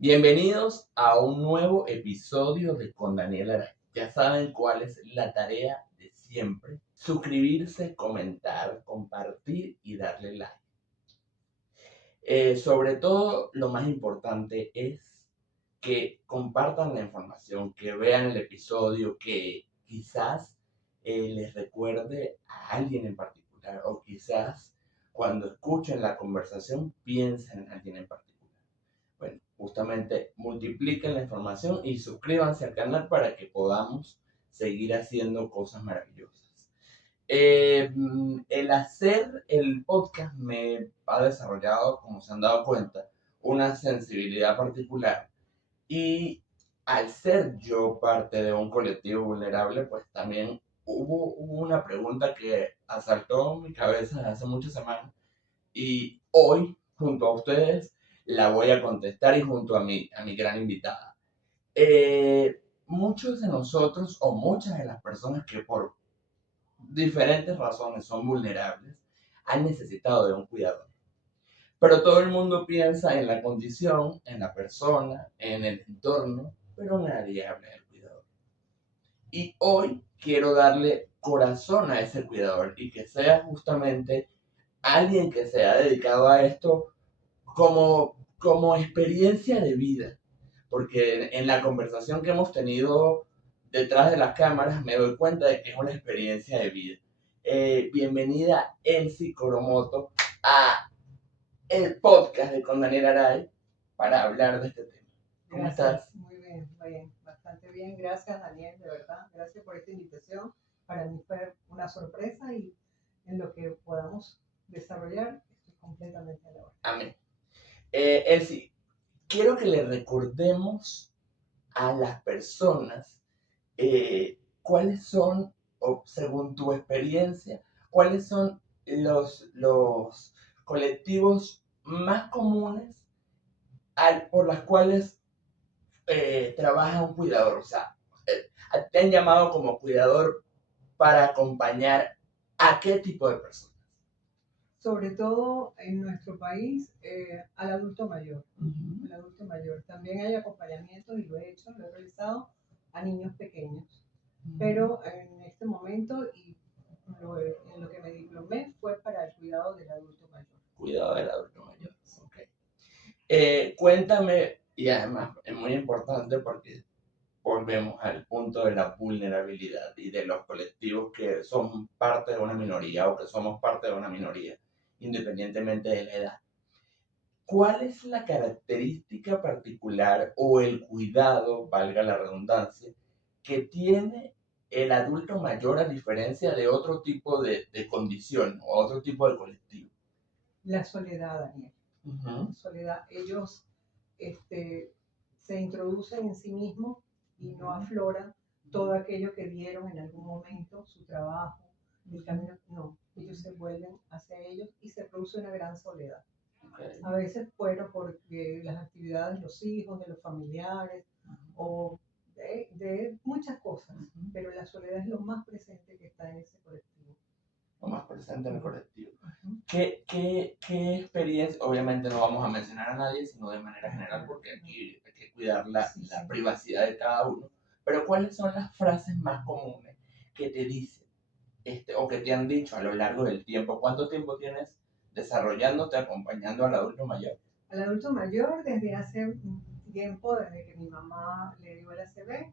Bienvenidos a un nuevo episodio de Con Daniel Aray. Ya saben cuál es la tarea de siempre. Suscribirse, comentar, compartir y darle like. Sobre todo, lo más importante es que compartan la información, que vean el episodio, que quizás les recuerde a alguien en particular o quizás cuando escuchen la conversación piensen en alguien en particular. Bueno, justamente multipliquen la información y suscríbanse al canal para que podamos seguir haciendo cosas maravillosas. El hacer el podcast me ha desarrollado, como se han dado cuenta, una sensibilidad particular y al ser yo parte de un colectivo vulnerable, pues también hubo una pregunta que asaltó mi cabeza hace muchas semanas y hoy, junto a ustedes, la voy a contestar y junto a mi gran invitada. Muchos de nosotros o muchas de las personas que por diferentes razones son vulnerables han necesitado de un cuidador. Pero todo el mundo piensa en la condición, en la persona, en el entorno, pero nadie habla del cuidador. Y hoy quiero darle corazón a ese cuidador y que sea justamente alguien que se ha dedicado a esto como experiencia de vida. Porque en la conversación que hemos tenido detrás de las cámaras me doy cuenta de que es una experiencia de vida. Bienvenida Elsie Coromoto a el podcast de Con Daniel Aray para hablar de este tema. ¿Cómo estás? Muy bien, bastante bien. Gracias, Daniel, de verdad. Gracias por esta invitación. Para mí fue una sorpresa y en lo que podamos desarrollar estoy completamente a la hora. Amén. Elsie, quiero que le recordemos a las personas cuáles son, o según tu experiencia, cuáles son los colectivos más comunes por las cuales trabaja un cuidador. O sea, te han llamado como cuidador para acompañar a qué tipo de personas. Sobre todo en nuestro país, al adulto mayor. El adulto mayor. También hay acompañamiento y lo he hecho, lo he realizado a niños pequeños. Pero en este momento y en lo que me diplomé fue para el cuidado del adulto mayor. Cuidado del adulto mayor. Okay. Cuéntame, y además es muy importante porque volvemos al punto de la vulnerabilidad y de los colectivos que son parte de una minoría o que somos parte de una minoría, independientemente de la edad. ¿Cuál es la característica particular o el cuidado, valga la redundancia, que tiene el adulto mayor a diferencia de otro tipo de condición o otro tipo de colectivo? La soledad, Daniel. La soledad. Ellos se introducen en sí mismos y no afloran todo aquello que vieron en algún momento, su trabajo, el camino. No, ellos se vuelven hacia ellos y se produce una gran soledad. Okay. A veces fueron porque las actividades de los hijos, de los familiares o de muchas cosas, pero la soledad es lo más presente que está en ese colectivo. Lo más presente en el colectivo. ¿Qué experiencia? Obviamente no vamos a mencionar a nadie, sino de manera general, porque aquí hay que cuidar la privacidad de cada uno. Pero ¿cuáles son las frases más comunes que te dicen o que te han dicho a lo largo del tiempo? ¿Cuánto tiempo tienes desarrollándote, acompañando al adulto mayor? Al adulto mayor desde hace un tiempo, desde que mi mamá le dio el ACV,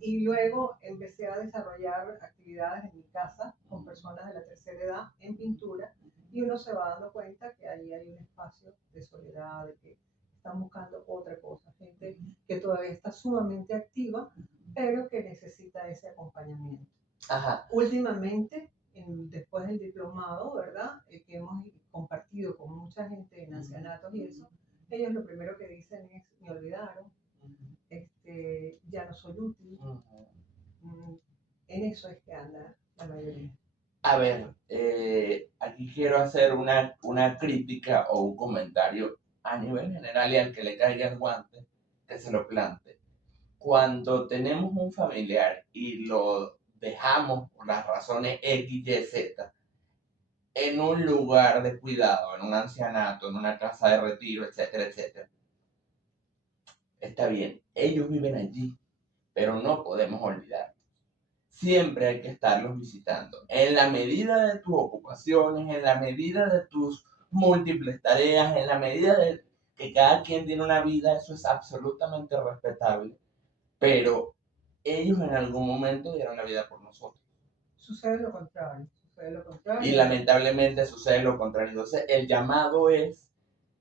y luego empecé a desarrollar actividades en mi casa con personas de la tercera edad en pintura, y uno se va dando cuenta que ahí hay un espacio de soledad, de que están buscando otra cosa, gente que todavía está sumamente activa, pero que necesita ese acompañamiento. Ajá. Últimamente, después del diplomado, ¿verdad? Que hemos compartido con mucha gente en ancianatos y eso, ellos lo primero que dicen es, me olvidaron, ya no soy útil. En eso es que anda la mayoría. A ver, aquí quiero hacer una crítica o un comentario a nivel general y al que le caiga el guante, que se lo plante. Cuando tenemos un familiar y lo dejamos por las razones X, Y, Z en un lugar de cuidado, en un ancianato, en una casa de retiro, etcétera, etcétera, está bien, ellos viven allí, pero no podemos olvidar. Siempre hay que estarlos visitando. En la medida de tus ocupaciones, en la medida de tus múltiples tareas, en la medida de que cada quien tiene una vida, eso es absolutamente respetable. Pero ellos en algún momento dieron la vida por nosotros. Sucede lo contrario, sucede lo contrario. Y lamentablemente sucede lo contrario. Entonces, el llamado es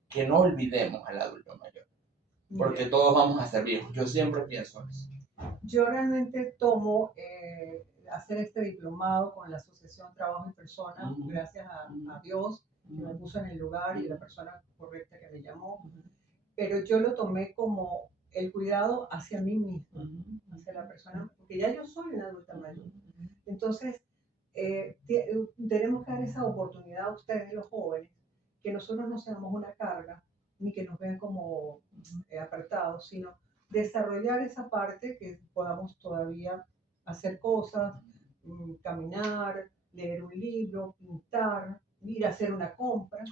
que no olvidemos al adulto mayor, porque Mire, todos vamos a ser viejos. Yo siempre pienso eso. yo realmente tomo hacer este diplomado con la Asociación Trabajo y Personas, gracias a Dios que me puso en el lugar y la persona correcta que me llamó, pero yo lo tomé como el cuidado hacia mí mismo, hacia la persona, porque ya yo soy una adulta mayor. Entonces, tenemos que dar esa oportunidad a ustedes, los jóvenes, que nosotros no seamos una carga, ni que nos vean como apartados, sino desarrollar esa parte que podamos todavía hacer cosas, caminar, leer un libro, pintar, ir a hacer una compra.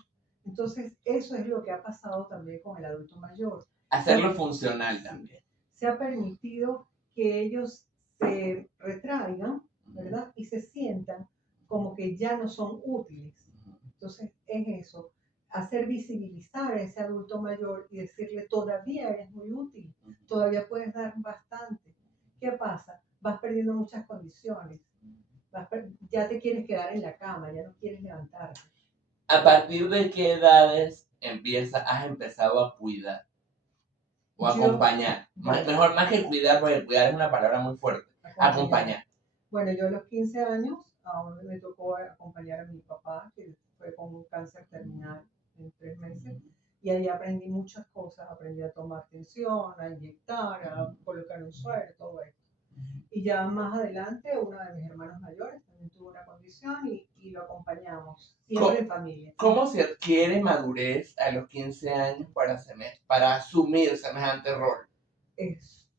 Entonces, eso es lo que ha pasado también con el adulto mayor. Hacerlo funcional también. Se ha permitido que ellos se retraigan, ¿verdad? Y se sientan como que ya no son útiles. Entonces, es eso, hacer visibilizar a ese adulto mayor y decirle, todavía eres muy útil, todavía puedes dar bastante. ¿Qué pasa? Vas perdiendo muchas condiciones. Ya te quieres quedar en la cama, ya no quieres levantarte. ¿A partir de qué edades has empezado a cuidar o acompañar? Mejor más que cuidar, porque cuidar es una palabra muy fuerte. Acompañar. Bueno, yo a los 15 años aún me tocó acompañar a mi papá, que fue con un cáncer terminal en 3 meses, y ahí aprendí muchas cosas, aprendí a tomar tensión, a inyectar, a colocar un suero, todo esto. Y ya más adelante, uno de mis hermanos mayores también tuvo una condición y lo acompañamos, siempre en familia. ¿Cómo se adquiere madurez a los 15 años para asumir semejante rol?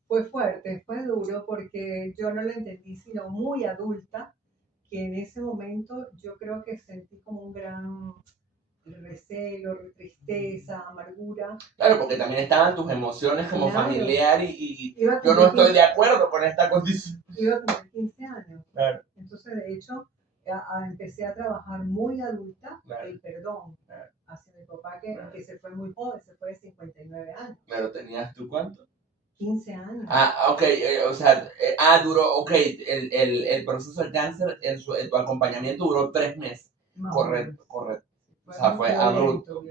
Fue fuerte, fue duro, porque yo no lo entendí sino muy adulta, que en ese momento yo creo que sentí como un gran recelo, tristeza, amargura. Claro, porque también estaban tus emociones como familiar y yo no estoy de acuerdo con esta condición. Iba a cumplir 15 años. Claro. Entonces, de hecho, empecé a trabajar muy adulta el perdón hacia mi papá, que se fue muy joven, se fue de 59 años. ¿Pero tenías tú cuánto? 15 años. Ok, duró, ok, el proceso del cáncer, tu acompañamiento duró 3 meses. Correcto. O sea, fue adulto.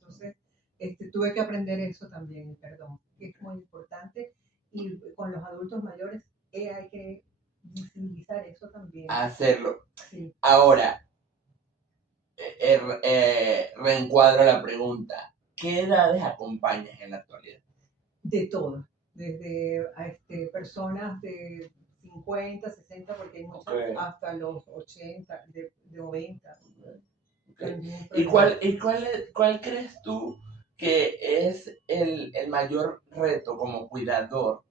Entonces, tuve que aprender eso también, el perdón, que es muy importante. Y con los adultos mayores hay que visibilizar eso también. Hacerlo. Sí. Ahora, reencuadro la pregunta. ¿Qué edades acompañas en la actualidad? De todas, desde personas de 50, 60, porque hay muchas hasta los 80, de 90. ¿Y cuál crees tú que es el mayor reto como cuidador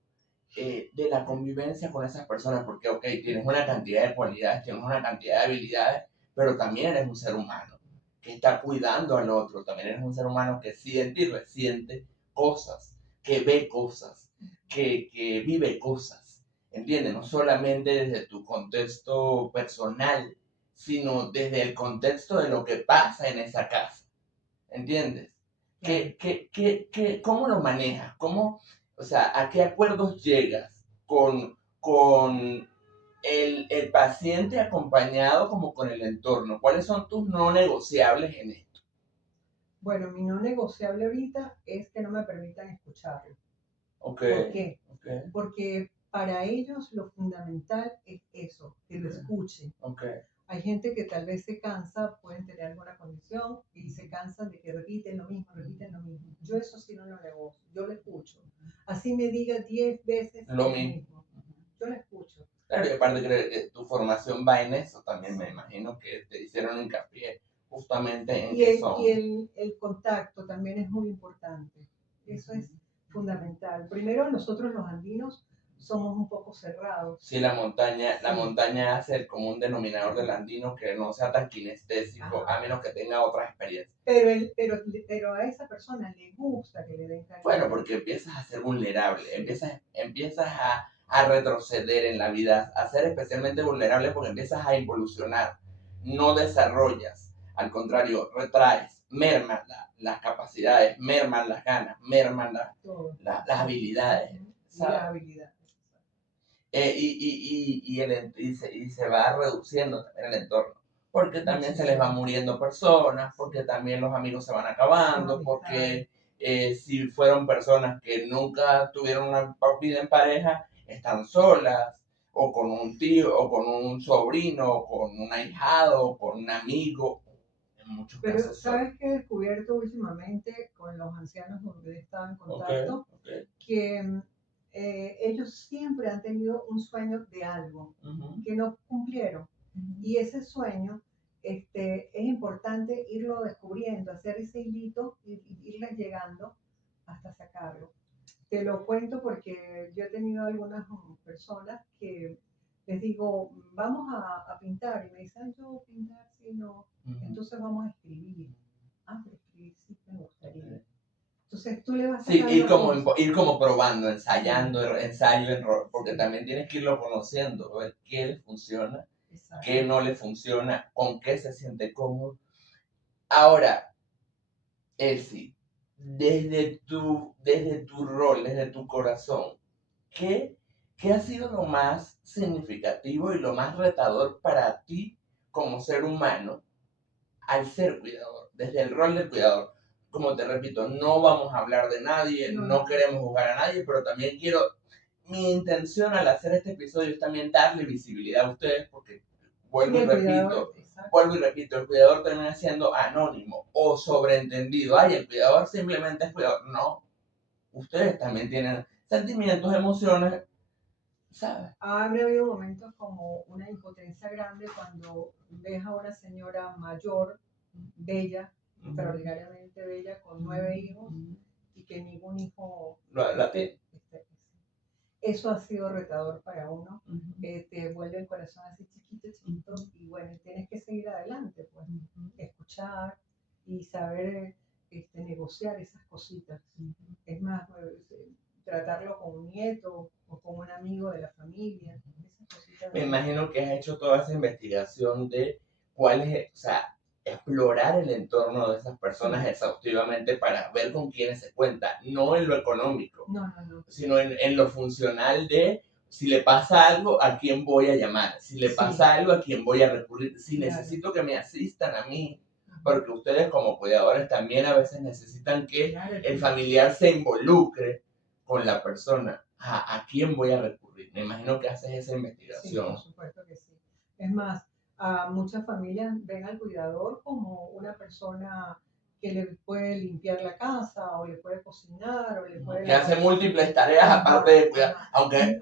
de la convivencia con esas personas? Porque, ok, tienes una cantidad de cualidades, tienes una cantidad de habilidades, pero también eres un ser humano que está cuidando al otro, también eres un ser humano que siente y resiente cosas, que ve cosas, que vive cosas, ¿entiendes? No solamente desde tu contexto personal, sino desde el contexto de lo que pasa en esa casa, ¿entiendes? ¿Cómo lo manejas? O sea, ¿a qué acuerdos llegas con el paciente acompañado como con el entorno? ¿Cuáles son tus no negociables en esto? Bueno, mi no negociable ahorita es que no me permitan escucharlo. Okay. ¿Por qué? Okay. Porque para ellos lo fundamental es eso, que lo escuchen. Okay. Hay gente que tal vez se cansa, pueden tener alguna condición y se cansan de que repiten lo mismo. Yo eso sí no lo negocio, yo lo escucho. Así me diga 10 veces lo mismo. Yo lo escucho. Claro, y aparte que tu formación va en eso también, me imagino que te hicieron hincapié justamente en y el contacto también es muy importante. Eso es fundamental. Primero, nosotros los andinos somos un poco cerrados. Sí, la Sí. montaña hace el común denominador del andino que no sea tan kinestésico, Ajá. a menos que tenga otras experiencias. Pero a esa persona le gusta que le den Bueno, cariño. porque empiezas a ser vulnerable, Sí. empiezas a retroceder en la vida, a ser especialmente vulnerable porque empiezas a involucionar, no desarrollas, al contrario, retraes, merman las capacidades, merman las ganas, merman Todo. las habilidades, Ujú. Y ¿sabes? la habilidad. Y se va reduciendo también el entorno, porque también se les va Muchísimo. muriendo personas, porque Sí. también los amigos se van Las acabando, amistades. porque si fueron personas que nunca tuvieron una vida en pareja, están solas, o con un tío, o con un sobrino, o con un ahijado, o con un amigo, en muchos Pero, casos solos. ¿sabes qué he descubierto últimamente con los ancianos donde he estado en Ok, contacto? ok. Que ellos siempre han tenido un sueño de algo Uh-huh. que no cumplieron. Y ese sueño es importante irlo descubriendo, hacer ese hilito y irles llegando hasta sacarlo. Te lo cuento porque yo he tenido algunas personas que les digo, vamos a pintar, y me dicen, yo pintar, sí, no, entonces vamos a escribir. Ah, pero escribir sí me gustaría. Entonces tú le vas Sí, sacando cosas. ir como probando, Sí, ensayando, ensayo, error, porque sí, también tienes que irlo conociendo, ver qué le funciona, qué exacto. no le funciona, con qué se siente cómodo. Ahora, Elsie, desde tu rol, desde tu corazón, ¿qué, ¿qué ha sido lo más significativo y lo más retador para ti como ser humano al ser cuidador, desde el rol del cuidador? Como te repito, no vamos a hablar de nadie, No, no, no no. queremos juzgar a nadie, pero también quiero, mi intención al hacer este episodio es también darle visibilidad a ustedes, porque Sí, vuelvo y el cuidador, repito, exacto. vuelvo y repito, el cuidador termina siendo anónimo o sobreentendido. Ay, el cuidador simplemente es cuidador. No, ustedes también tienen sentimientos, emociones, ¿sabes? Ha habido momentos como una impotencia grande cuando ves a una señora mayor, bella, extraordinariamente bella, con 9 hijos y que ningún hijo La tiene. eso ha sido retador para uno. Uh-huh. Te vuelve el corazón así chiquito, chiquito, y bueno, tienes que seguir adelante, pues, escuchar y saber negociar esas cositas. Es más, tratarlo con un nieto o con un amigo de la familia, esas cositas. Me imagino que has hecho toda esa investigación de cuál es, o sea, explorar el entorno de esas personas Sí. exhaustivamente para ver con quiénes se cuenta, no en lo económico, No, no, no. sino en lo funcional de si le pasa algo, a quién voy a llamar, si le Sí, pasa algo, a quién voy a recurrir, si claro. necesito que me asistan a mí, porque ustedes como cuidadores también a veces necesitan que Claro, el familiar se involucre con la persona. ¿A quién voy a recurrir? Me imagino que haces esa sí, investigación. por supuesto que sí. Es más, muchas familias ven al cuidador como una persona que le puede limpiar la casa o le puede cocinar o le puede Que hace lavar. múltiples tareas Ajá, aparte de cuidar, ajá.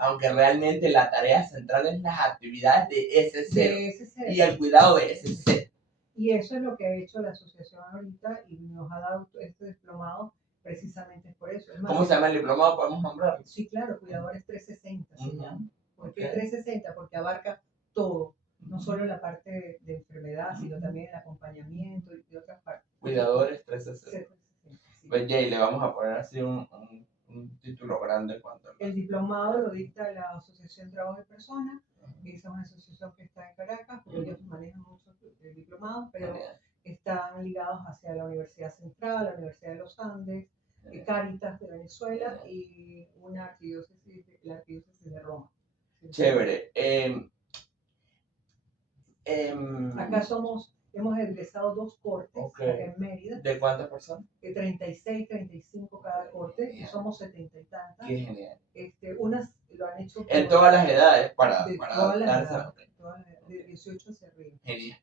aunque realmente la tarea central es las actividades de ese ser De ese ser. y el cuidado de ese ser. Y eso es lo que ha hecho la asociación ahorita y nos ha dado este diplomado precisamente por eso. Es más, ¿Cómo se llama el diplomado? ¿Podemos nombrarlo? sí, claro, Cuidadores 360 se llama. ¿Por qué Okay. 360? Porque abarca todo, no solo la parte de enfermedad, sino también el acompañamiento y otras partes. Cuidadores 360. Sí. Pues Jay, le vamos a poner así un título grande cuando el diplomado lo dicta la Asociación Trabajo de Personas, esa es una asociación que está en Caracas, pero ellos manejan mucho el diplomado, pero están ligados hacia la Universidad Central, la Universidad de los Andes, Cáritas de Venezuela y una arquidiócesis, la arquidiócesis de Roma. Chévere. Acá hemos egresado 2 cortes, okay. acá en Mérida. ¿De cuántas personas? 36, 35 cada corte, y somos 70 y tantas. Qué genial. Unas lo han hecho en todas las edades, de para todas las adaptarse. edades, de 18 hacia arriba. Genial.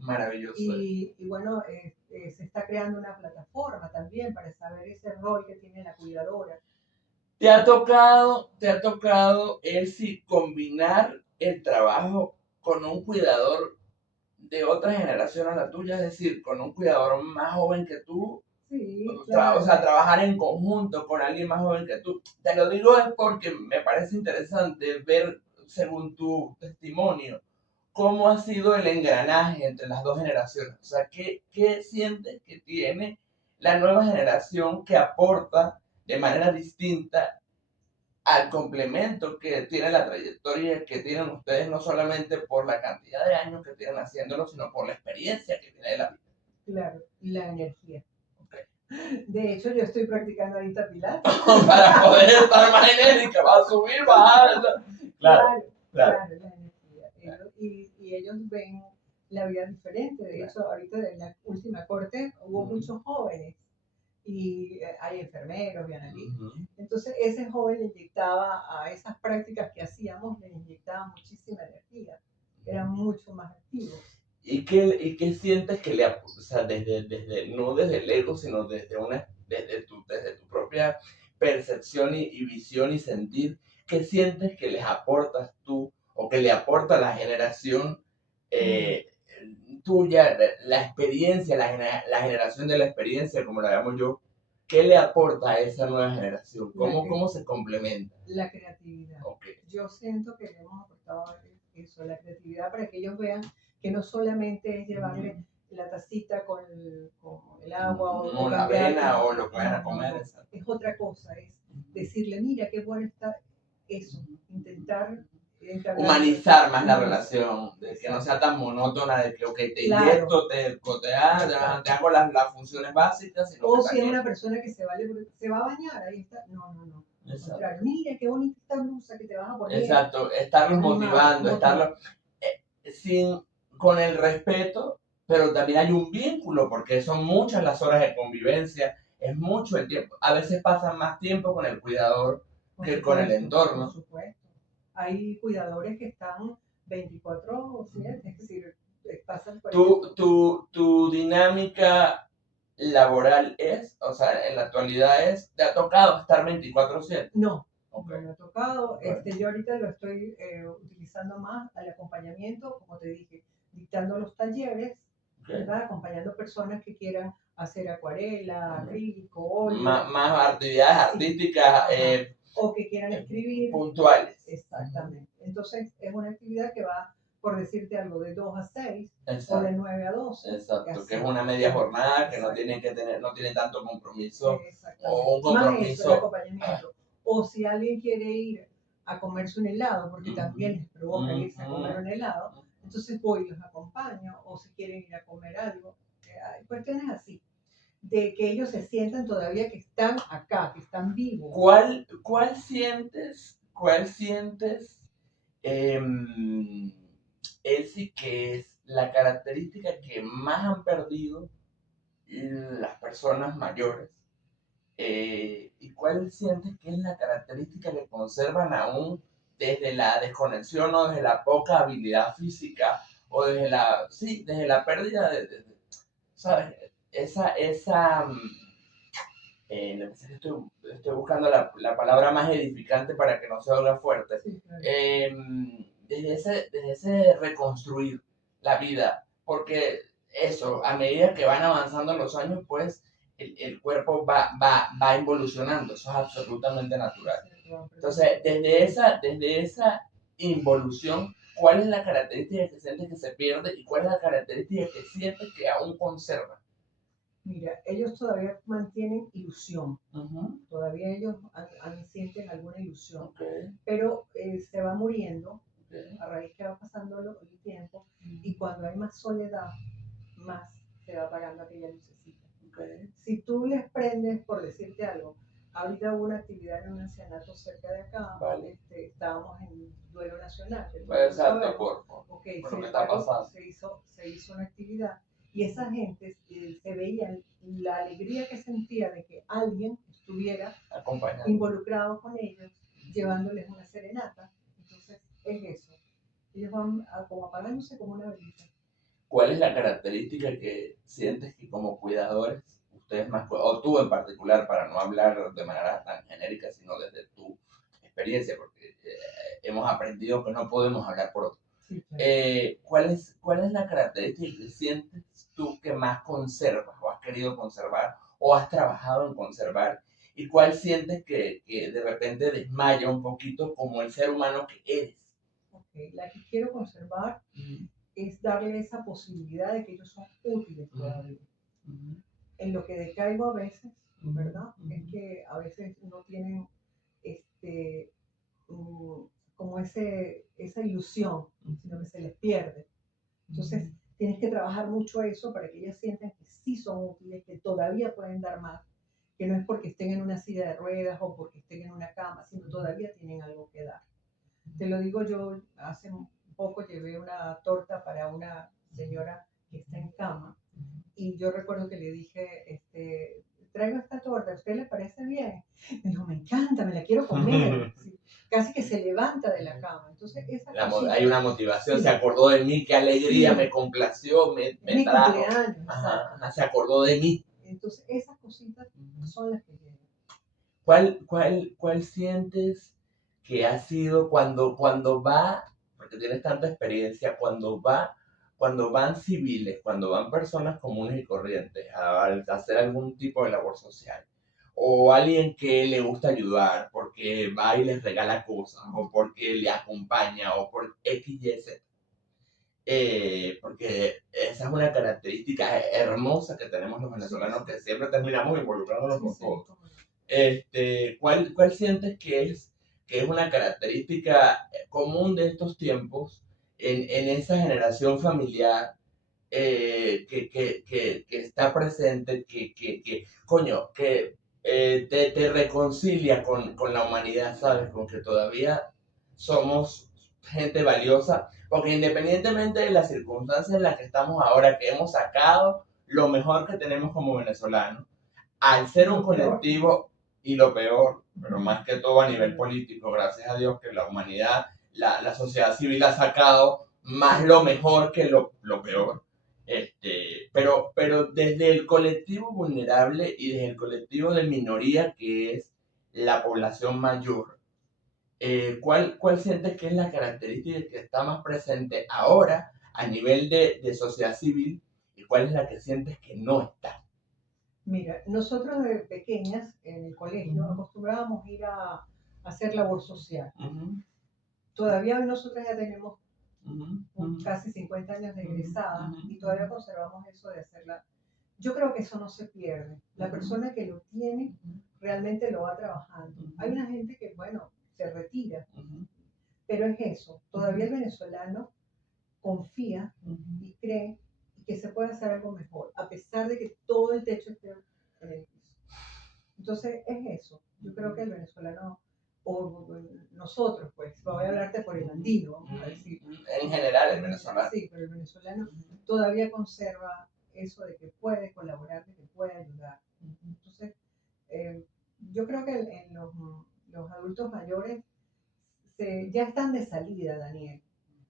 Maravilloso. Y bueno, se está creando una plataforma también para saber ese rol que tiene la cuidadora. ¿Te ha tocado, Elsie, combinar el trabajo con un cuidador de otra generación a la tuya? Es decir, con un cuidador más joven que tú Sí, o claro. sea, trabajar en conjunto con alguien más joven que tú. Te lo digo es porque me parece interesante ver, según tu testimonio, cómo ha sido el engranaje entre las dos generaciones. O sea, ¿qué sientes que tiene la nueva generación que aporta de manera distinta al complemento que tiene la trayectoria que tienen ustedes, no solamente por la cantidad de años que tienen haciéndolo, sino por la experiencia que tiene de la vida? Claro, la energía. Okay. De hecho, yo estoy practicando ahorita pilates. Para poder estar más enérgica, va a subir, bajar. Claro, Claro, claro. claro, la energía. Y ellos ven la vida diferente. De hecho, ahorita en la última corte hubo muchos jóvenes y hay enfermeros y analistas. Entonces, ese joven le inyectaba a esas prácticas que hacíamos, le inyectaba muchísima energía. Eran mucho más activos. ¿Y qué sientes que le aporta? O sea, no desde el ego, sino desde tu propia percepción y visión y sentir, ¿qué sientes que les aportas tú o que le aporta a la generación tuya, la experiencia, la generación de la experiencia, como la llamo yo? ¿Qué le aporta a esa nueva generación? ¿Cómo se complementa? La creatividad. Okay. Yo siento que le hemos aportado eso, la creatividad, para que ellos vean que no solamente es llevarle la tacita con el agua o la avena o lo que vayan a comer. Es otra cosa, es decirle, mira qué bueno está eso, intentar humanizar más la relación, de que no sea tan monótona, de que okay, te inyecto, te hago las funciones básicas. O si es una persona que se va a bañar, ahí está. No. Contrario, mira qué bonita esta blusa que te vas a poner. Exacto, estarlos motivando, estarlos con el respeto, pero también hay un vínculo, porque son muchas las horas de convivencia, es mucho el tiempo. A veces pasan más tiempo con el cuidador que con el entorno. Por supuesto. Hay cuidadores que están 24/7, es decir, pasan por tu dinámica laboral es, o sea, en la actualidad ¿te ha tocado estar 24/7? No, no me ha tocado. Yo ahorita lo estoy utilizando más al acompañamiento, como te dije, dictando los talleres, ¿verdad? Acompañando personas que quieran hacer acuarela, acrílico, óleo. Más actividades artísticas. O que quieran escribir. Puntuales. Exactamente. Entonces, es una actividad que va, por decirte algo, de 2 a 6 o de 9 a 12. Exacto, que es una media jornada que no tiene tanto compromiso o un compromiso. Más eso, el acompañamiento. O si alguien quiere ir a comerse un helado, porque también les provoca irse a comer un helado, entonces voy y los acompaño, o si quieren ir a comer algo. Hay cuestiones así, de que ellos se sientan todavía que están acá, que están vivos. ¿Cuál sientes, Elsie, que es la característica que más han perdido las personas mayores? ¿Y cuál sientes que es la característica que conservan aún desde la desconexión o desde la poca habilidad física o desde la pérdida ¿sabes? Estoy buscando la palabra más edificante para que no se oiga fuerte. Sí, claro. Desde ese reconstruir la vida, porque eso, a medida que van avanzando los años, pues el cuerpo va evolucionando, eso es absolutamente natural. Entonces, desde esa involución, ¿cuál es la característica que sientes que se pierde y cuál es la característica que sientes que aún conserva? Mira, ellos todavía mantienen ilusión, todavía ellos sienten alguna ilusión, pero se va muriendo a raíz que va pasando el tiempo y cuando hay más soledad, más se va apagando aquella lucecita. Si tú les prendes, por decirte algo, ahorita hubo una actividad en un ancianato cerca de acá, estábamos en duelo nacional. Exacto, por lo que está pasando. Se hizo una actividad y esa gente se veía la alegría que sentía de que alguien estuviera involucrado con ellos, llevándoles una serenata. Entonces, es eso. Ellos van como apagándose como una velita. ¿Cuál es la característica que sientes que como cuidadores, ustedes más, o tú en particular, para no hablar de manera tan genérica, sino desde tu experiencia, porque hemos aprendido que no podemos hablar por otro? Sí, claro. ¿Cuál es la característica que sientes tú que más conservas o has querido conservar o has trabajado en conservar? ¿Y cuál sientes que de repente desmaya un poquito como el ser humano que eres? Okay. La que quiero conservar es darle esa posibilidad de que ellos son útiles todavía. En lo que decaigo a veces, ¿verdad? Es que a veces no tienen este, como esa ilusión, sino que se les pierde. Entonces, tienes que trabajar mucho eso para que ellas sientan que sí son útiles, que todavía pueden dar más, que no es porque estén en una silla de ruedas o porque estén en una cama, sino todavía tienen algo que dar. Te lo digo, yo hace poco llevé una torta para una señora que está en cama y yo recuerdo que le dije, traigo esta torta, ¿a usted le parece bien? Me dijo, me encanta, me la quiero comer. Sí, casi que se levanta de la cama. Entonces, esa cosita, Hay una motivación, sí, se acordó de mí, qué alegría, sí, me complació, me mi trajo. cumpleaños, Ajá, se acordó de mí. Entonces, esas cositas son las que llegan. ¿Cuál sientes que ha sido cuando va, porque tienes tanta experiencia, cuando van civiles, cuando van personas comunes y corrientes a hacer algún tipo de labor social? O alguien que le gusta ayudar porque va y les regala cosas, o porque le acompaña, o por X, Y, Z. Porque esa es una característica hermosa que tenemos los venezolanos, que siempre terminamos involucrándonos con todos. ¿Cuál sientes que es una característica común de estos tiempos en esa generación familiar que está presente, coño, que te reconcilia con la humanidad, ¿sabes? Con que todavía somos gente valiosa, porque independientemente de las circunstancias en las que estamos ahora, que hemos sacado lo mejor que tenemos como venezolanos, al ser un colectivo y lo peor, pero más que todo a nivel político, gracias a Dios que la humanidad, la sociedad civil ha sacado más lo mejor que lo peor. Pero desde el colectivo vulnerable y desde el colectivo de minoría que es la población mayor, ¿cuál sientes que es la característica que está más presente ahora a nivel de sociedad civil y cuál es la que sientes que no está? Mira, nosotros de pequeñas en el colegio acostumbrábamos ir a hacer labor social. Todavía hoy nosotros ya tenemos casi 50 años de egresada y todavía conservamos eso de hacerla. Yo creo que eso no se pierde. La persona que lo tiene realmente lo va trabajando. Hay una gente que, bueno, se retira, pero es eso. Todavía el venezolano confía y cree que se puede hacer algo mejor, a pesar de que todo el techo esté en el piso. Entonces, es eso. Yo creo que el venezolano, o nosotros, pues, voy a hablarte por el andino, vamos a decir. En general, el venezolano. Sí, pero el venezolano todavía conserva eso de que puede colaborar, de que puede ayudar. Entonces, yo creo que en los adultos mayores ya están de salida, Daniel.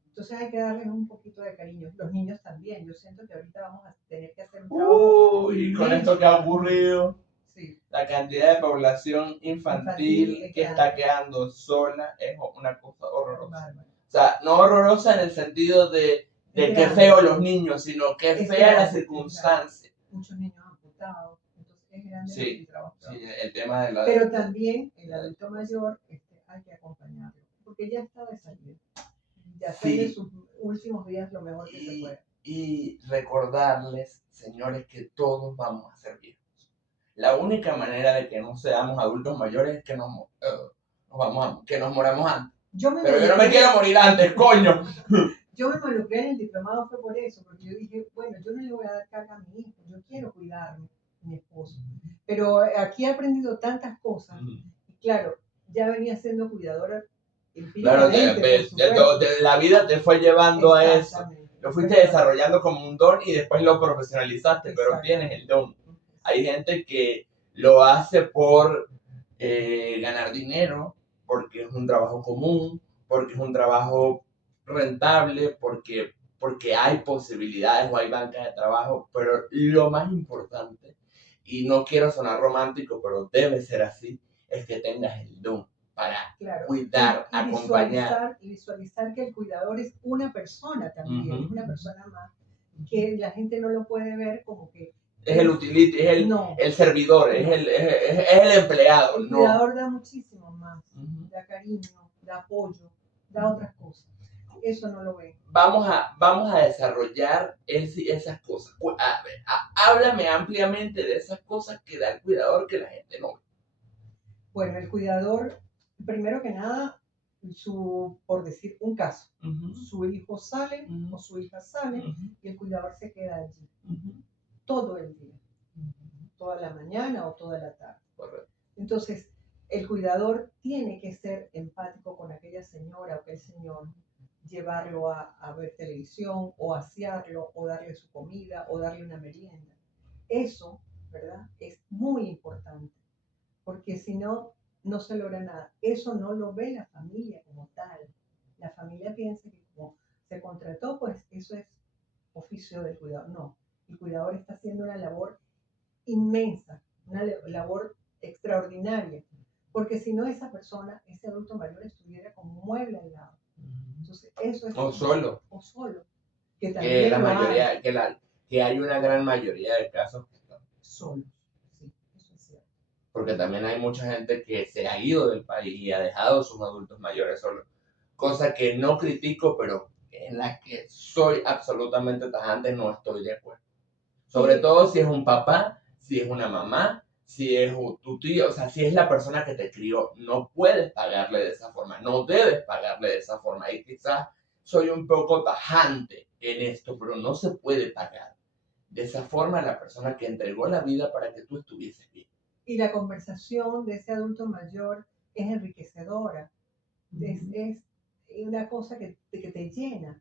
Entonces hay que darles un poquito de cariño. Los niños también. Yo siento que ahorita vamos a tener que hacer un trabajo. Y con esto que ha ocurrido, sí, la cantidad de población infantil que está quedando sola es una cosa horrorosa. Bárbaro. O sea, no horrorosa en el sentido de que feo los niños, sino que fea la circunstancia. Muchos niños amputados. Entonces es grande el trabajo. Sí, el tema de la... Pero también el adulto mayor hay que acompañarlo, porque ya está de salida. Ya está en sus últimos días lo mejor que se puede. Y recordarles, señores, que todos vamos a ser viejos. La única manera de que no seamos adultos mayores es que que nos moramos antes. Pero yo no me quiero morir antes, coño. Yo me involucré en el diplomado fue por eso, porque yo dije, bueno, yo no le voy a dar carga a mi hijo, yo quiero cuidarme, mi esposo. Pero aquí he aprendido tantas cosas, y claro, ya venía siendo cuidadora. Claro, la vida te fue llevando a eso. Lo fuiste desarrollando como un don y después lo profesionalizaste, pero tienes el don. Hay gente que lo hace por ganar dinero, porque es un trabajo común, porque es un trabajo rentable, porque hay posibilidades o hay bancas de trabajo, pero lo más importante, y no quiero sonar romántico, pero debe ser así, es que tengas el don para cuidar, acompañar. Y visualizar que el cuidador es una persona también, una persona más, que la gente no lo puede ver como que Es el utility, es No, el servidor, no. es el empleado. El No. cuidador da muchísimo más, Ujú. da cariño, da apoyo, da otras cosas. Eso no lo ven. Vamos a desarrollar esas cosas. Háblame ampliamente de esas cosas que da el cuidador que la gente no ve. Bueno, el cuidador, primero que nada, por decir un caso, su hijo sale o su hija sale y el cuidador se queda allí todo el día, toda la mañana o toda la tarde. Correcto. Entonces, el cuidador tiene que ser empático con aquella señora o aquel señor, llevarlo a ver televisión o asearlo o darle su comida o darle una merienda. Eso, ¿verdad? Es muy importante, porque si no, no se logra nada. Eso no lo ve la familia como tal. La familia piensa que como se contrató, pues eso es oficio del cuidador. No, el cuidador está haciendo una labor inmensa, una labor extraordinaria, porque si no esa persona, ese adulto mayor estuviera con un mueble al lado. Entonces, eso es... O solo. O solo. Que Que también la lo mayoría, hay. que hay una gran mayoría de casos que están Solo. Sí, eso es cierto. porque también hay mucha gente que se ha ido del país y ha dejado a sus adultos mayores solos, cosa que no critico, pero en la que soy absolutamente tajante, no estoy de acuerdo. Sobre todo si es un papá, si es una mamá, si es tu tío, o sea, si es la persona que te crió, no puedes pagarle de esa forma, no debes pagarle de esa forma. Y quizás soy un poco tajante en esto, pero no se puede pagar de esa forma a la persona que entregó la vida para que tú estuvieses bien. Y la conversación de ese adulto mayor es enriquecedora, es una cosa que te llena.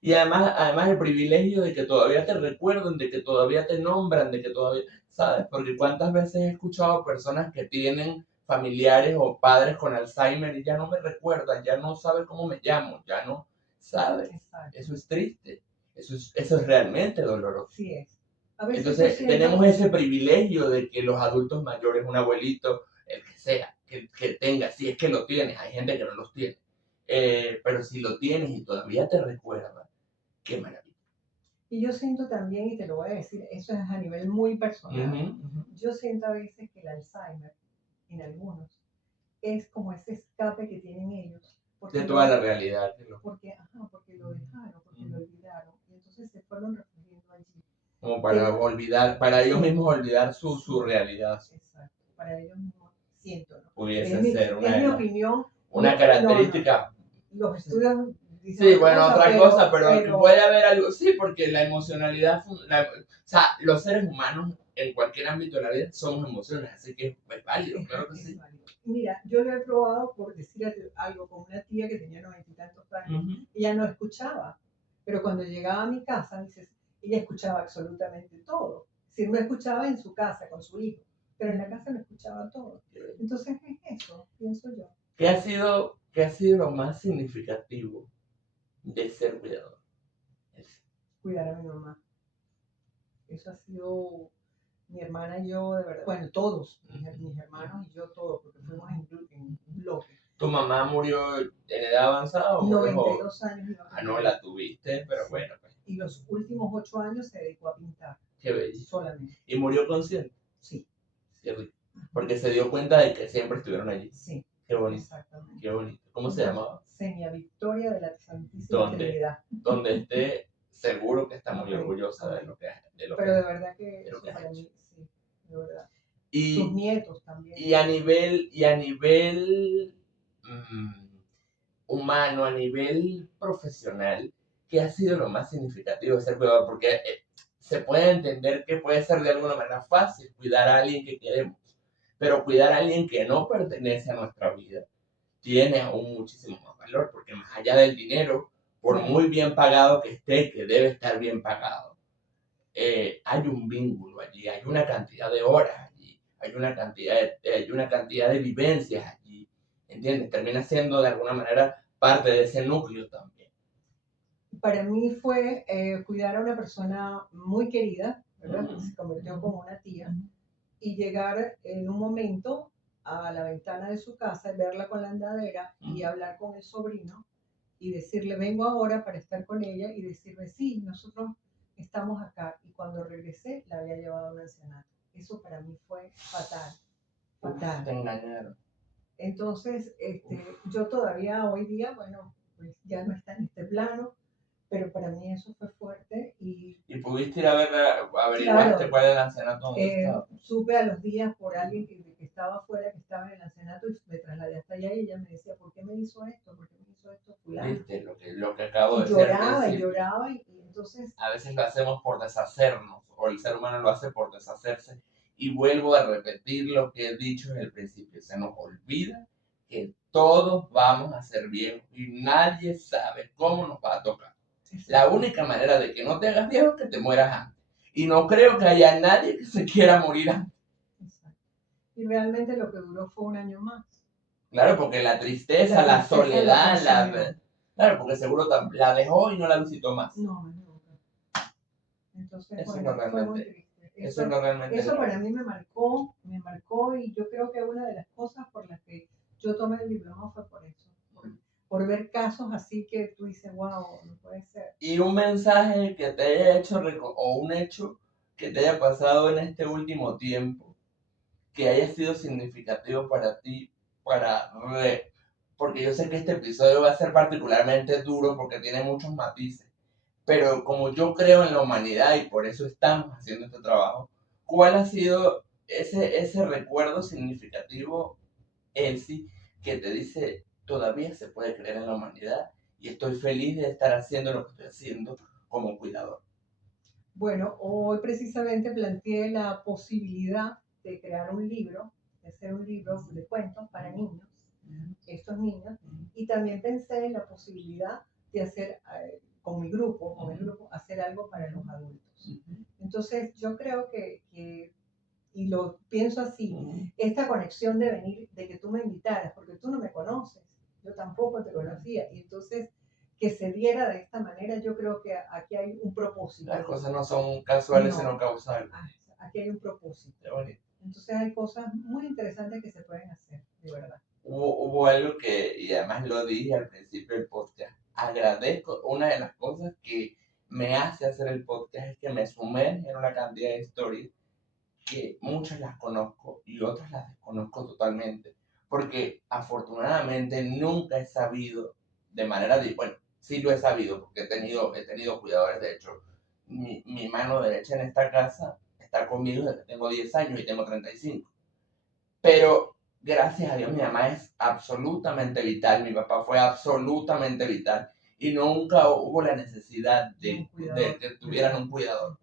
Y además el privilegio de que todavía te recuerden, de que todavía te nombran, de que todavía, ¿sabes? Porque cuántas veces he escuchado personas que tienen familiares o padres con Alzheimer y ya no me recuerdan, ya no saben cómo me llamo, ya no sabe. Exacto. Eso es triste, eso es realmente doloroso. Sí es. A veces Entonces siento... tenemos ese privilegio de que los adultos mayores, un abuelito, el que sea, que tenga, si es que lo tienes, hay gente que no los tiene, pero si lo tienes y todavía te recuerda, qué maravilla. Y yo siento también, y te lo voy a decir, eso es a nivel muy personal, Uh-huh. yo siento a veces que el Alzheimer, en algunos, es como ese escape que tienen ellos. De toda la realidad. Porque lo dejaron, porque lo olvidaron, y entonces se fueron refugiando allí. Como para olvidar, para ellos Sí. mismos olvidar su realidad. Exacto, para ellos mismos siento, ¿no? Pudiese ser Es mi opinión. una característica. No. Los estudios dicen Sí, bueno, otra cosa, pero puede pero haber algo, sí, porque la emocionalidad, o sea, los seres humanos en cualquier ámbito de la vida somos emociones, así que es válido, claro que sí. válido. Mira, yo lo he probado por decir algo con una tía que tenía 90 y tantos años, ella no escuchaba, pero cuando llegaba a mi casa, dices, ella escuchaba absolutamente todo. Si no escuchaba en su casa con su hijo, pero en la casa lo escuchaba todo. Entonces es eso, pienso yo. ¿Qué ha sido lo más significativo de ser cuidador? Cuidar a mi mamá. Eso ha sido mi hermana y yo, de verdad, bueno, todos, mis hermanos y yo, todos, porque fuimos en bloque. ¿Tu mamá murió en edad avanzada o murió 92 años. No la tuviste, pero sí. Bueno. Pues. Y los últimos 8 años se dedicó a pintar. Qué bello. Solamente. ¿Y murió consciente? Sí. Qué porque se dio cuenta de que siempre estuvieron allí. Sí. Qué bonito. Exactamente. Qué bonito. ¿Cómo se llamaba? Seña Victoria de la Santísima Trinidad. Donde esté seguro que está muy orgullosa de lo que pero de verdad que eso para mí, sí, de verdad. Y sus nietos también. Y a nivel humano, a nivel profesional, ¿qué ha sido lo más significativo de ser cuidador? Porque se puede entender que puede ser de alguna manera fácil cuidar a alguien que queremos, pero cuidar a alguien que no pertenece a nuestra vida tiene aún muchísimo más valor, porque más allá del dinero, por muy bien pagado que esté, que debe estar bien pagado, hay un vínculo allí, hay una cantidad de horas allí, hay una cantidad de vivencias allí, ¿entiendes? Termina siendo de alguna manera parte de ese núcleo también. Para mí fue cuidar a una persona muy querida, ¿verdad? Que se convirtió como una tía, y llegar en un momento a la ventana de su casa, verla con la andadera y hablar con el sobrino y decirle, vengo ahora para estar con ella y decirle, sí, nosotros estamos acá. Y cuando regresé, la había llevado a un ancianato. Eso para mí fue fatal, fatal. Te engañaron. Entonces, yo todavía hoy día, bueno, pues ya no está en este plano, pero para mí eso fue fuerte y ¿Y pudiste ir a ver, averiguaste claro, cuál era el ancianato donde estaba? supe a los días por alguien que estaba afuera, que estaba en el ancianato, y me trasladé hasta allá y ella me decía, ¿por qué me hizo esto? ¿Por qué me hizo esto fulano? Viste lo que acabo Y de decir al lloraba y principio. lloraba y entonces, A veces lo hacemos por deshacernos, o el ser humano lo hace por deshacerse. Y vuelvo a repetir lo que he dicho en el principio. Se nos olvida que todos vamos a ser viejos y nadie sabe cómo nos va a tocar. La única manera de que no te hagas viejo es que te mueras antes. Y no creo que haya nadie que se quiera morir antes. exacto. Y realmente lo que duró fue un año más. Claro, porque la tristeza, la tristeza soledad, la consumió. claro, porque seguro la dejó y no la visitó más. No, nunca. Entonces, Eso bueno, no fue muy realmente, triste. eso no realmente Eso grave. para mí me marcó y yo creo que una de las cosas por las que yo tomé el diploma fue por eso, por ver casos así que tú dices, wow, no puede ser. Y un mensaje que te haya hecho, o un hecho que te haya pasado en este último tiempo, que haya sido significativo para ti, porque yo sé que este episodio va a ser particularmente duro porque tiene muchos matices, pero como yo creo en la humanidad y por eso estamos haciendo este trabajo, ¿cuál ha sido ese recuerdo significativo, Elsie, que te dice, todavía se puede creer en la humanidad y estoy feliz de estar haciendo lo que estoy haciendo como cuidador? Bueno, hoy precisamente planteé la posibilidad de crear un libro, de hacer un libro de cuentos para niños, estos niños, y también pensé en la posibilidad de hacer con mi grupo, hacer algo para los adultos. Entonces, yo creo que y lo pienso así, esta conexión de venir, de que tú me invitaras, porque tú no me conoces, yo tampoco te conocía, y entonces que se diera de esta manera, yo creo que aquí hay un propósito. Las cosas no son casuales, No. sino causales. Aquí hay un propósito. Qué bonito. Entonces hay cosas muy interesantes que se pueden hacer, de verdad. Hubo algo que, y además lo dije al principio del podcast, agradezco, una de las cosas que me hace hacer el podcast es que me sumerge en una cantidad de historias que muchas las conozco y otras las desconozco totalmente, porque afortunadamente nunca he sabido de manera, bueno, sí lo he sabido porque he tenido cuidadores. De hecho, mi mano derecha en esta casa está conmigo desde que tengo 10 años y tengo 35, pero gracias a Dios mi mamá es absolutamente vital, mi papá fue absolutamente vital y nunca hubo la necesidad de que tuvieran un cuidador.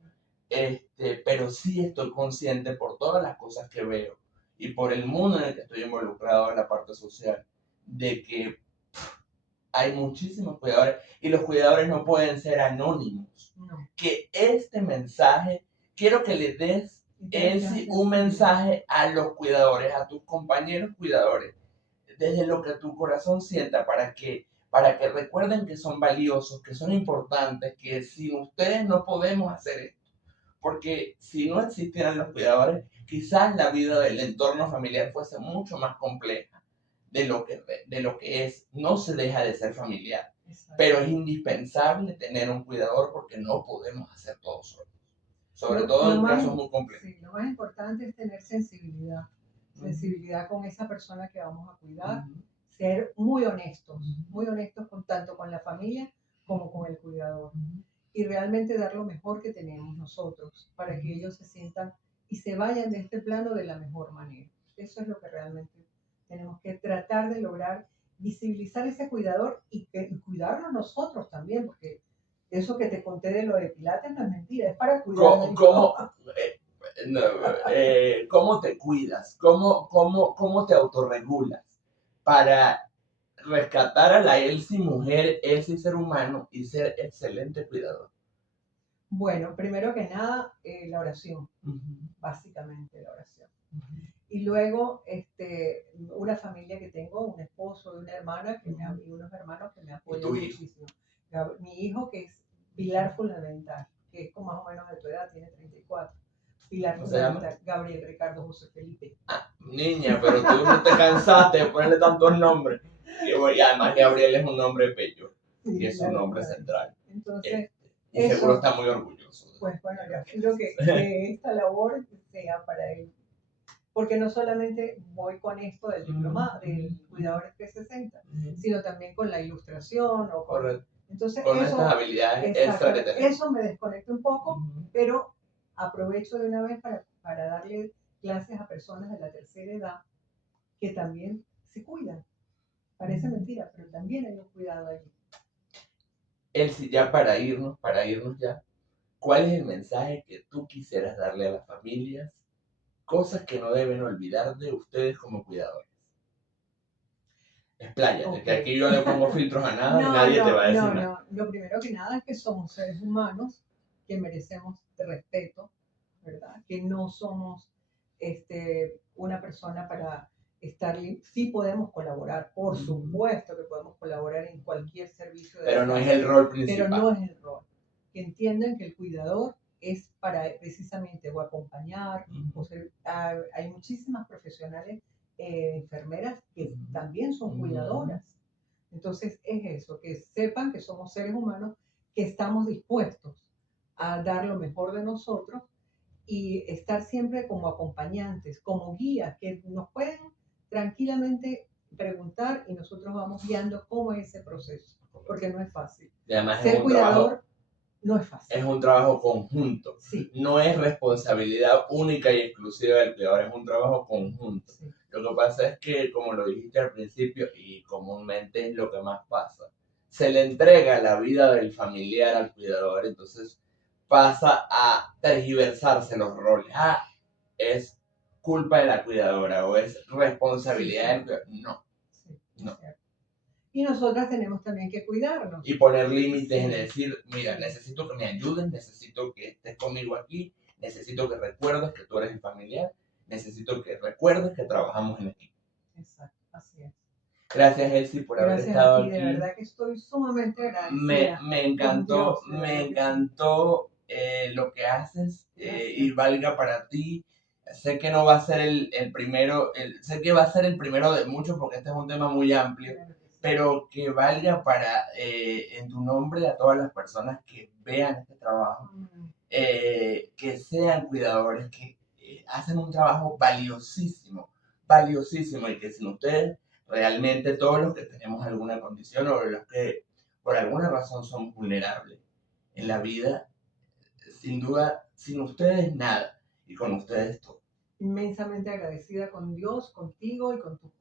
Pero sí estoy consciente por todas las cosas que veo y por el mundo en el que estoy involucrado en la parte social, de que hay muchísimos cuidadores y los cuidadores no pueden ser anónimos. No. Que este mensaje, quiero que le des un mensaje a los cuidadores, a tus compañeros cuidadores, desde lo que tu corazón sienta, para que recuerden que son valiosos, que son importantes, que sin ustedes no podemos hacer esto. Porque si no existieran los cuidadores, quizás la vida del entorno familiar fuese mucho más compleja de lo que es. No se deja de ser familiar, pero es indispensable tener un cuidador porque no podemos hacer todo solos. Sobre todo en casos muy complejos. Sí, lo más importante es tener sensibilidad. Sensibilidad con esa persona que vamos a cuidar. Ser muy honestos tanto con la familia como con el cuidador. Y realmente dar lo mejor que tenemos nosotros para que ellos se sientan y se vayan de este plano de la mejor manera. Eso es lo que realmente tenemos que tratar de lograr, visibilizar ese cuidador y cuidarnos nosotros también, porque eso que te conté de lo de Pilates no es mentira, es para cuidarnos. ¿Cómo te cuidas? ¿Cómo te autorregulas para rescatar a la Elsie mujer, Elsie ser humano y ser excelente cuidador? Bueno, primero que nada, la oración, básicamente la oración. Y luego, una familia que tengo, un esposo y una hermana y unos hermanos que me apoyan muchísimo. Mi hijo, que es pilar fundamental, que es como más o menos de tu edad, tiene 34. Pilar fundamental, Gabriel Ricardo José Felipe. Ah, niña, pero tú no te cansaste de ponerle tantos nombres. Y además Gabriel es un nombre bello, que es un nombre central. Entonces, Y Eso. seguro está muy orgulloso. Pues bueno, yo espero que esta labor sea para él. Porque no solamente voy con esto del diploma del cuidador 360, sino también con la ilustración o con... Correcto. Entonces, Con eso, estas habilidades exacto, extra que tenemos. eso me desconecta un poco, pero aprovecho de una vez para darle clases a personas de la tercera edad que también se cuidan. Parece mentira, pero también hay un cuidado allí. Elsie, ya para irnos ya, ¿cuál es el mensaje que tú quisieras darle a las familias? Cosas que no deben olvidar de ustedes como cuidadores. Expláyate, que aquí yo le pongo filtros a nada y nadie te va a decir nada. Lo primero que nada es que somos seres humanos que merecemos respeto, ¿verdad? Que no somos una persona para estar... Sí podemos colaborar, por supuesto que podemos colaborar en cualquier servicio. Pero no es el rol principal. Pero no es el rol. Que entiendan que el cuidador es para precisamente o acompañar, o ser, hay muchísimas profesionales, enfermeras que también son cuidadoras. Entonces es eso, que sepan que somos seres humanos, que estamos dispuestos a dar lo mejor de nosotros y estar siempre como acompañantes, como guías, que nos pueden tranquilamente preguntar y nosotros vamos guiando cómo es ese proceso, porque no es fácil. Y además ser cuidador no es fácil. Es un trabajo conjunto. Sí. No es responsabilidad única y exclusiva del cuidador, es un trabajo conjunto. Sí. Lo que pasa es que, como lo dijiste al principio, y comúnmente es lo que más pasa, se le entrega la vida del familiar al cuidador, entonces pasa a tergiversarse los roles. Es culpa de la cuidadora o es responsabilidad del cuidador. No. No. Y nosotras tenemos también que cuidarnos. Y poner límites en decir, mira, necesito que me ayuden, necesito que estés conmigo aquí, necesito que recuerdes que tú eres el familiar, necesito que recuerdes que trabajamos en equipo. Exacto, así es. Gracias, Elsie, por haber estado aquí. De verdad que estoy sumamente agradecida. Me encantó lo que haces y valga para ti. Sé que no va a ser el primero, sé que va a ser el primero de muchos porque este es un tema muy amplio, pero que valga para, en tu nombre, a todas las personas que vean este trabajo, que sean cuidadores, que hacen un trabajo valiosísimo y que sin ustedes realmente todos los que tenemos alguna condición o los que por alguna razón son vulnerables en la vida, sin duda, sin ustedes nada y con ustedes todo. Inmensamente agradecida con Dios, contigo y con tu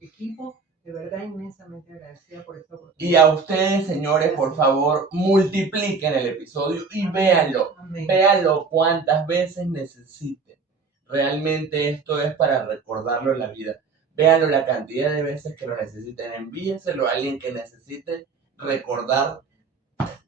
equipo. De verdad, inmensamente agradecida por esta oportunidad. Y a ustedes, señores, por favor, multipliquen el episodio y véanlo. Amén. Véanlo cuantas veces necesiten. Realmente esto es para recordarlo en la vida. Véanlo la cantidad de veces que lo necesiten. Envíenselo a alguien que necesite recordar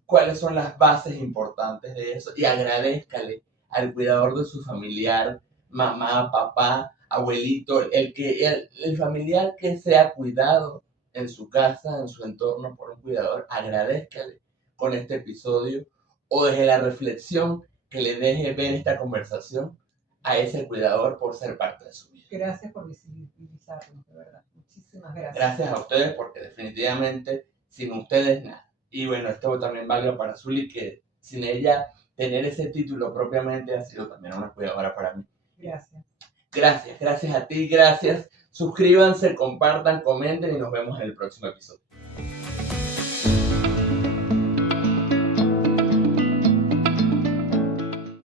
cuáles son las bases importantes de eso. Y agradézcale al cuidador de su familiar, mamá, papá, abuelito, el familiar que sea cuidado en su casa, en su entorno por un cuidador, agradézcale con este episodio o desde la reflexión que le deje ver esta conversación a ese cuidador por ser parte de su vida. Gracias por visibilizarnos, de verdad. Muchísimas gracias. Gracias a ustedes porque definitivamente sin ustedes nada. Y bueno, esto también valga para Zuli, que sin ella tener ese título propiamente ha sido también una cuidadora para mí. Gracias. Gracias a ti, gracias. Suscríbanse, compartan, comenten y nos vemos en el próximo episodio.